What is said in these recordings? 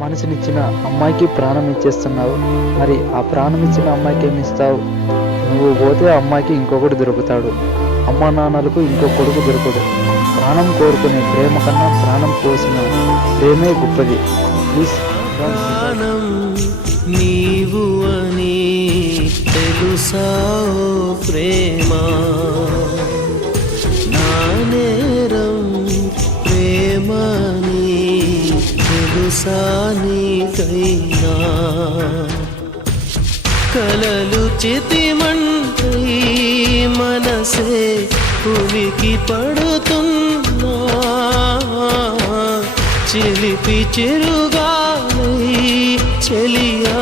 మనసునిచ్చిన అమ్మాయికి ప్రాణం ఇచ్చేస్తున్నావు. మరి ఆ ప్రాణం ఇచ్చిన అమ్మాయికి ఏమి ఇస్తావు? నువ్వు పోతే ఆ అమ్మాయికి ఇంకొకటి దొరుకుతాడు, అమ్మా నాన్నలకు ఇంకో కొడుకు దొరకడు. ప్రాణం కోరుకునే ప్రేమ కన్నా ప్రాణం పోసిన ప్రేమే గొప్పది. ప్లీజ్ ప్రాణం నీవు అని తెలుసా ప్రేమ, నా నేరం ప్రేమని తెలుసా నీకైనా, కలలు చితిమంటై మనసే ఉనికి పడుతున్నా, చిలిపి చిరుగాలై చెలియా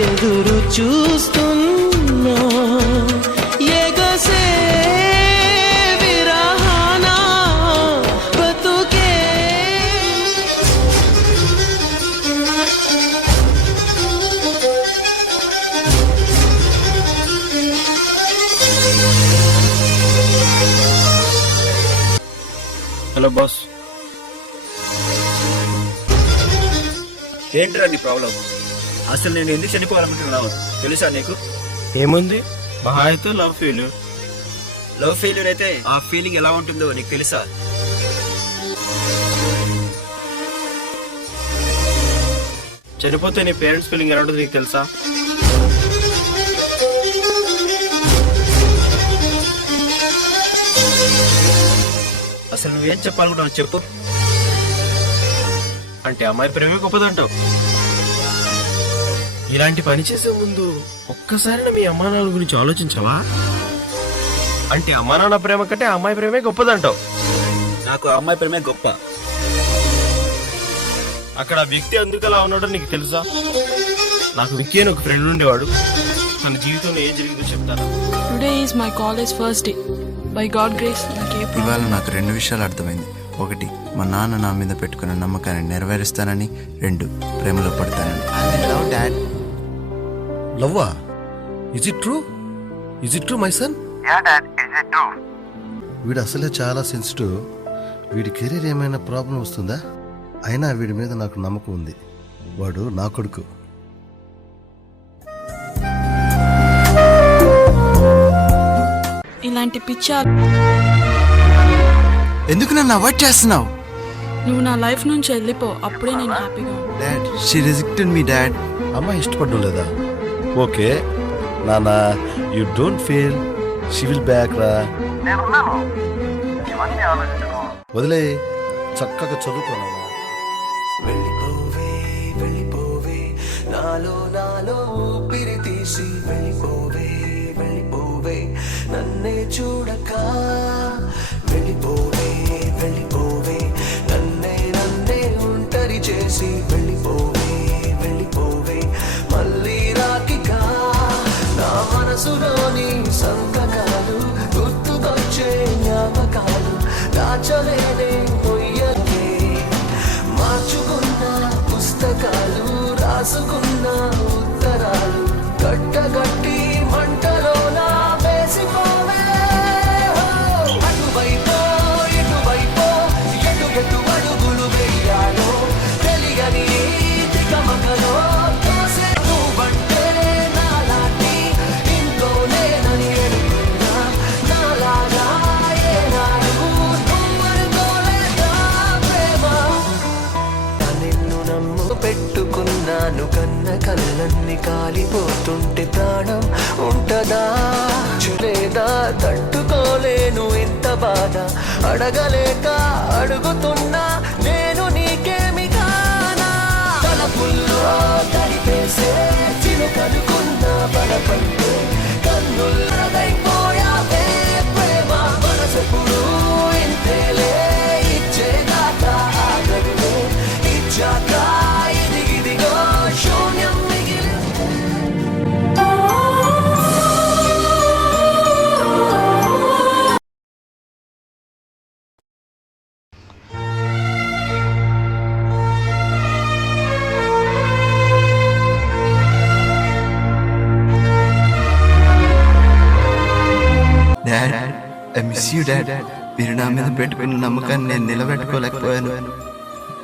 ఎదురు చూస్తున్నా, ఎగసే విరహాన బతుకే. Hello boss. ఏంటిరా నీ ప్రాబ్లం? అసలు నేను ఎందుకు చనిపోవాలనుకుంటున్నావు తెలుసా నీకు? ఏముంది, మహా అయితే లవ్ ఫెయిల్యూర్. లవ్ ఫెయిల్యూర్ అయితే ఆ ఫీలింగ్ ఎలా ఉంటుందో నీకు తెలుసా? చనిపోతే నీ పేరెంట్స్ ఫీలింగ్ ఎలా ఉంటుంది నీకు తెలుసా? అసలు నువ్వేం చెప్పాలనుకుంటున్నావు చెప్పు. అంటే అమ్మాయి ప్రేమే గొప్పదంటావు. ఇలాంటి పని చేసే ముందు ఒక్కసారి మీ అమ్మా నాన్న గురించి ఆలోచించావా? అంటే అమ్మా నాన్న ప్రేమ కంటే అమ్మాయి ప్రేమే గొప్పదంటావు. నాకు ఆ అమ్మాయి ప్రేమే గొప్ప. అక్కడ ఆ వ్యక్తి ఎందుకు అలా ఉన్నాడో నీకు తెలుసా? నాకు విక్కీ అని ఒక ఫ్రెండ్ ఉండేవాడు. తన జీవితంలో ఏం జరిగిందో చెప్తాను. Today is my college first day. By God grace ఇవాళ నాకు 2 విషయాలు అర్థమైంది. 1, మా నాన్న నా మీద పెట్టుకున్న నమ్మకాన్ని నెరవేరుస్తానని. 2, ప్రేమలో పడతానని. Love dad. లవ్వా? Is it true? Is it true my son? వీడు అసలే చాలా సెన్సిటివ్. వీడి కెరీర్ ఏమైనా ప్రాబ్లం వస్తుందా? అయినా వీడి మీద నాకు నమ్మకం ఉంది. వాడు నా కొడుకు. ఇలాంటి పిచ్చా ఎందుకు నన్ను అవాయిడ్ చేస్తున్నావు? నువ్వు నా లైఫ్ నుంచి వెళ్ళిపో, అప్పుడే నేను హ్యాపీగా ఉంటాను. Dad, she rejected me dad. అమ్మాయి ఇష్టపడ్డం లేదా? ఓకే నానా, you don't feel, she will back రా. వదిలే, చక్కగా చదువుకున్నాను. వెళ్ళిపోవే వెళ్ళిపోవే నాలో నాలో ఊపిరి తీసి వెళ్ళిపోవే వెళ్ళిపోవే నన్నే చూడక, వెళ్ళిపోవే వెళ్ళిపోవే నన్నే నన్నే ఒంటరి చేసి వెళ్ళిపోవే వెళ్ళిపోవే మళ్ళీ రాకిగా, నా మనసులోని సంతకాలు గుర్తుకొచ్చే జ్ఞాపకాలు దాచలేనే పొయ్యకే, మార్చుకున్న పుస్తకాలు రాసుకున్న ఉత్తరాలు కట్టగట్టి మంటలోన వేసిపోవే. అటువైపో ఇటువైపో ఎటు ఎటు అడుగులు వెయ్యాలో తెలియని దిగమకలో తోసే నువ్వంటే నాలాంటి ఇంకో నేనని ఎరుగున్నా, నాలాగా ఏనాడు నువ్వనుకోలేదా ప్రేమ. నిన్ను నమ్ము పెట్టుకున్నాను, కన్న కళ్ళన్ని కాలిపోతుంటే ప్రాణం ఉంటదా? లేదా తట్టుకోలేను ఇంత బాధ, అడగలేక అడుగుతున్నా నేను నీకేమి కానా? తలపుల్లో తడిపేసే చిలుకనుకున్న బలపంటే కన్నుల్లదైపోయావే ప్రేమ. మనసెప్పుడు ఇంతేలే, ఇచ్చేదాకా ఆగదులే, ఇచ్చాక ఇదిగిదిగో శూన్యం మిగిలి. Dad, I miss you dad. మీరు నా మీద పెట్టుకున్న నమ్మకాన్ని నేను నిలబెట్టుకోలేకపోయాను.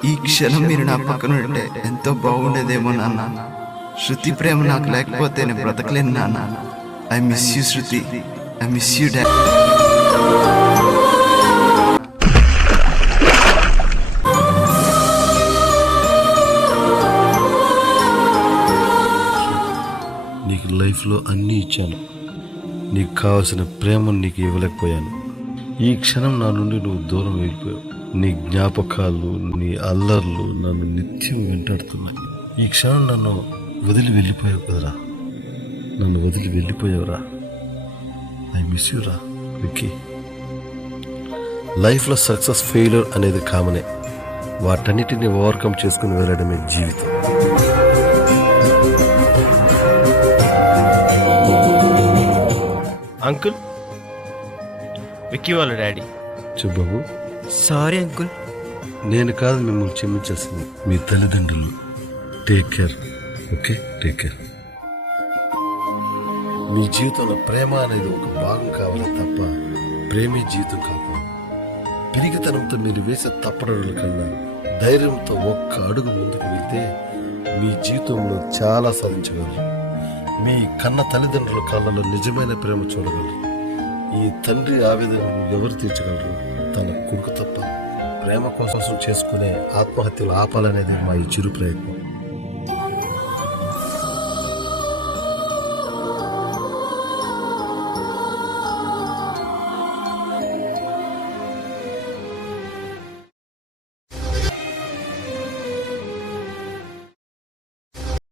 ఈ క్షణం మీరు నా పక్కన ఉంటే ఎంతో బాగుండేదేమో నాన్న. శృతి ప్రేమ నాకు లేకపోతే నేను బ్రతకలేను నాన్న. I miss you Shruti, I miss you dad. నీకు లైఫ్లో అన్నీ ఇచ్చాను, నీకు కావాల్సిన ప్రేమను నీకు ఇవ్వలేకపోయాను. ఈ క్షణం నా నుండి నువ్వు దూరం వెళ్ళిపోయావు. నీ జ్ఞాపకాలు, నీ అల్లర్లు నన్ను నిత్యం వెంటాడుతున్నాయి. ఈ క్షణం నన్ను వదిలి వెళ్ళిపోయావు కదరా, నన్ను వదిలి వెళ్ళిపోయావురా. ఐ మిస్ యూ రా విక్కీ. లైఫ్లో సక్సెస్ ఫెయిల్యూర్ అనేది కామనే. వాటన్నిటిని ఓవర్కమ్ చేసుకుని వెళ్ళడమే జీవితం. అంకుల్, విక్కీ వాళ్ళ డాడీ. చెప్పు. Sorry uncle. నేను కాదు మిమ్మల్ని క్షమించాల్సింది, మీ తల్లిదండ్రులు. Take care, okay? Take care. మీ జీవితంలో ప్రేమ అనేది ఒక భాగం కావాలి తప్ప ప్రేమే జీవితం కాదు. పిరిగితనంతో మీరు వేసే తప్పడల కన్నా ధైర్యంతో ఒక్క అడుగు ముందుకు వెళ్తే మీ జీవితంలో చాలా సాధించగలరు. మీ కన్న తల్లిదండ్రుల కళ్ళలో నిజమైన ప్రేమ చూడగలరు. ఈ తండ్రి ఆవేదనను ఎవరు తీర్చగలరు? తన కొడుకు తప్ప. ప్రేమ కోసం చేసుకునే ఆత్మహత్యలు ఆపాలనేది మా ఈ చిరు ప్రయత్నం.